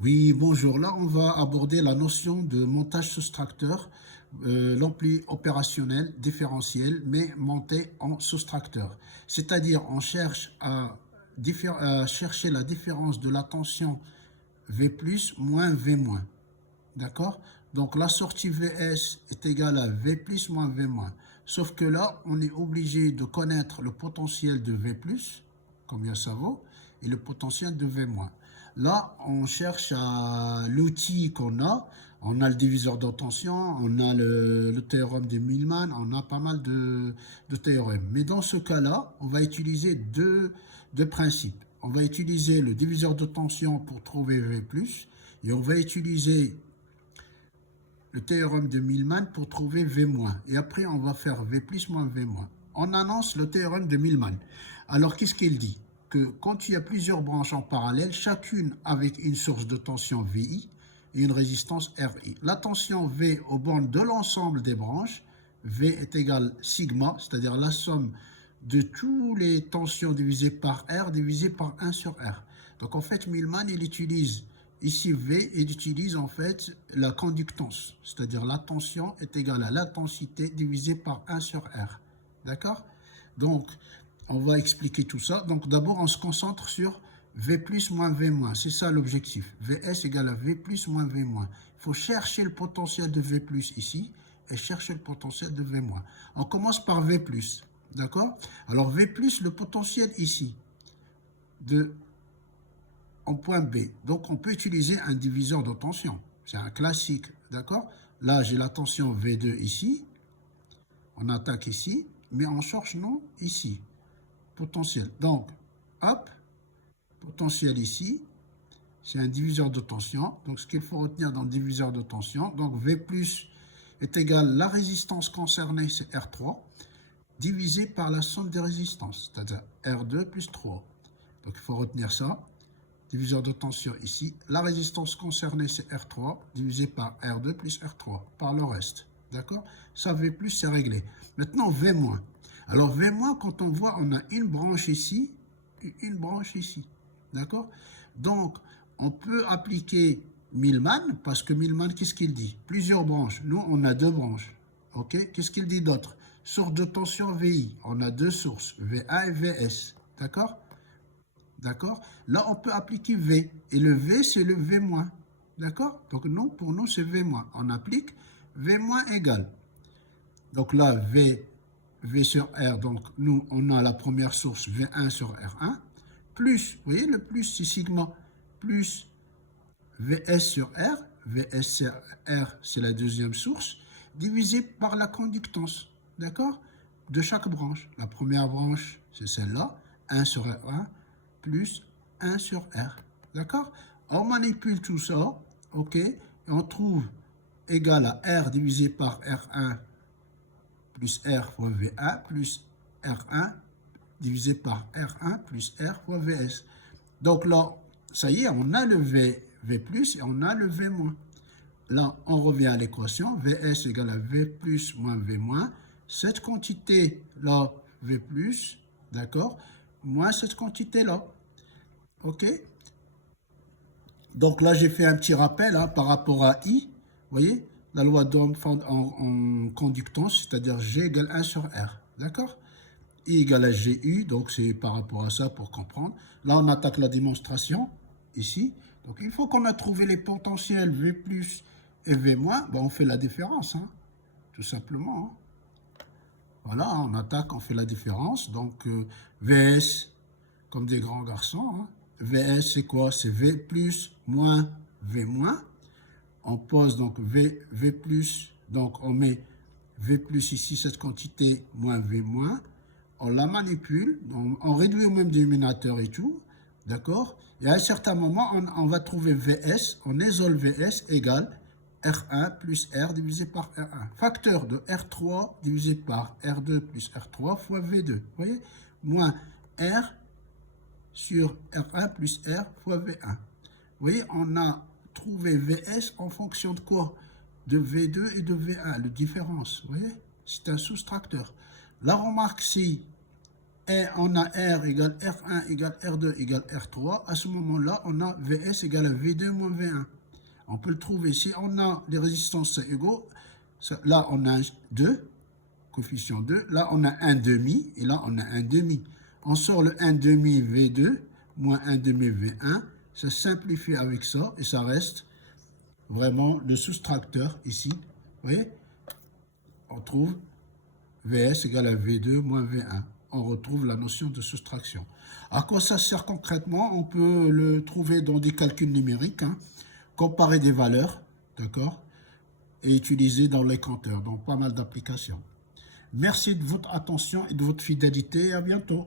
Oui, bonjour. Là, on va aborder la notion de montage soustracteur, l'ampli opérationnel différentiel, mais monté en soustracteur. C'est-à-dire, on cherche à chercher la différence de la tension V plus moins V moins. D'accord? Donc, la sortie Vs est égale à V plus moins V moins. Sauf que là, on est obligé de connaître le potentiel de V plus, combien ça vaut, et le potentiel de V moins. Là, on cherche à l'outil qu'on a. On a le diviseur de tension, on a le théorème de Millman, on a pas mal de théorèmes. Mais dans ce cas-là, on va utiliser deux principes. On va utiliser le diviseur de tension pour trouver V+, et on va utiliser le théorème de Millman pour trouver V-. Et après, on va faire V plus moins V-. On annonce le théorème de Millman. Alors, qu'est-ce qu'il dit? Que quand il y a plusieurs branches en parallèle, chacune avec une source de tension VI et une résistance RI. La tension V aux bornes de l'ensemble des branches, V est égal sigma, c'est-à-dire la somme de toutes les tensions divisées par R divisé par 1 sur R. Donc en fait, Millman, il utilise ici V, il utilise en fait la conductance, c'est-à-dire la tension est égale à l'intensité divisée par 1 sur R. D'accord? Donc, on va expliquer tout ça. Donc d'abord, on se concentre sur V plus moins V moins. C'est ça l'objectif. Vs égale à V plus moins V moins. Il faut chercher le potentiel de V plus ici et chercher le potentiel de V moins. On commence par V plus. D'accord? Alors V plus, le potentiel ici, en point B. Donc on peut utiliser un diviseur de tension. C'est un classique. D'accord? Là, j'ai la tension V2 ici. On attaque ici. Mais on cherche non ici. Potentiel. Donc, hop, potentiel ici. C'est un diviseur de tension. Donc ce qu'il faut retenir dans le diviseur de tension. Donc V plus est égal à la résistance concernée, c'est R3, divisé par la somme des résistances, c'est-à-dire R2 plus 3. Donc il faut retenir ça. Diviseur de tension ici. La résistance concernée, c'est R3, divisé par R2 plus R3, par le reste. D'accord? Ça, V+, c'est réglé. Maintenant, V-. Alors, V-, quand on voit, on a une branche ici et une branche ici. D'accord? Donc, on peut appliquer Millman, parce que Millman, qu'est-ce qu'il dit? Plusieurs branches. Nous, on a deux branches. OK? Qu'est-ce qu'il dit d'autre? Source de tension VI. On a deux sources, V1 et VS. D'accord? D'accord? Là, on peut appliquer V. Et le V, c'est le V-. D'accord? Donc, nous, pour nous, c'est V-. On applique V- égale. Donc là, V sur R. Donc, nous, on a la première source V1 sur R1. Plus, vous voyez, le plus, c'est sigma. Plus Vs sur R. Vs sur R, c'est la deuxième source. Divisé par la conductance. D'accord? De chaque branche. La première branche, c'est celle-là. 1 sur R1 plus 1 sur R. D'accord? On manipule tout ça, ok? Et on trouve égal à R divisé par R1 plus R fois V1 plus R1 divisé par R1 plus R fois Vs. Donc là, ça y est, on a le V plus et on a le V moins. Là, on revient à l'équation. Vs égale à V plus moins V moins. Cette quantité-là, V plus, d'accord, moins cette quantité-là. OK? Donc là, j'ai fait un petit rappel hein, par rapport à I. Vous voyez? La loi d'Ohm en conductance, c'est-à-dire G égale 1 sur R. D'accord? I égale à GU, donc c'est par rapport à ça pour comprendre. Là, on attaque la démonstration, ici. Donc, une fois qu'on a trouvé les potentiels V plus et V moins, ben, on fait la différence, hein, tout simplement. Hein. Voilà, on attaque, on fait la différence. Donc, VS, comme des grands garçons. Hein. VS, c'est quoi? C'est V plus moins V moins. On pose donc V plus, donc on met V plus ici, cette quantité, moins V moins. On la manipule, on réduit au même dénominateur et tout, d'accord? Et à un certain moment, on va trouver VS, on isole VS égale R1 plus R divisé par R1. Facteur de R3 divisé par R2 plus R3 fois V2. Vous voyez? Moins R sur R1 plus R fois V1. Vous voyez, on a trouvé VS en fonction de quoi? De V2 et de V1, la différence. Vous voyez? C'est un soustracteur. La remarque, si et on a R égale R1 égale R2 égale R3, à ce moment-là, on a VS égale à V2 moins V1. On peut le trouver. Si on a des résistances égaux, là on a 2, coefficient 2, là on a 1 demi, et là on a 1 demi. On sort le 1 demi V2 moins 1 demi V1, ça simplifie avec ça, et ça reste vraiment le soustracteur ici. Vous voyez, on trouve VS égale à V2 moins V1. On retrouve la notion de soustraction. À quoi ça sert concrètement? On peut le trouver dans des calculs numériques, hein, comparer des valeurs, d'accord, et utiliser dans les compteurs, dans pas mal d'applications. Merci de votre attention et de votre fidélité, et à bientôt.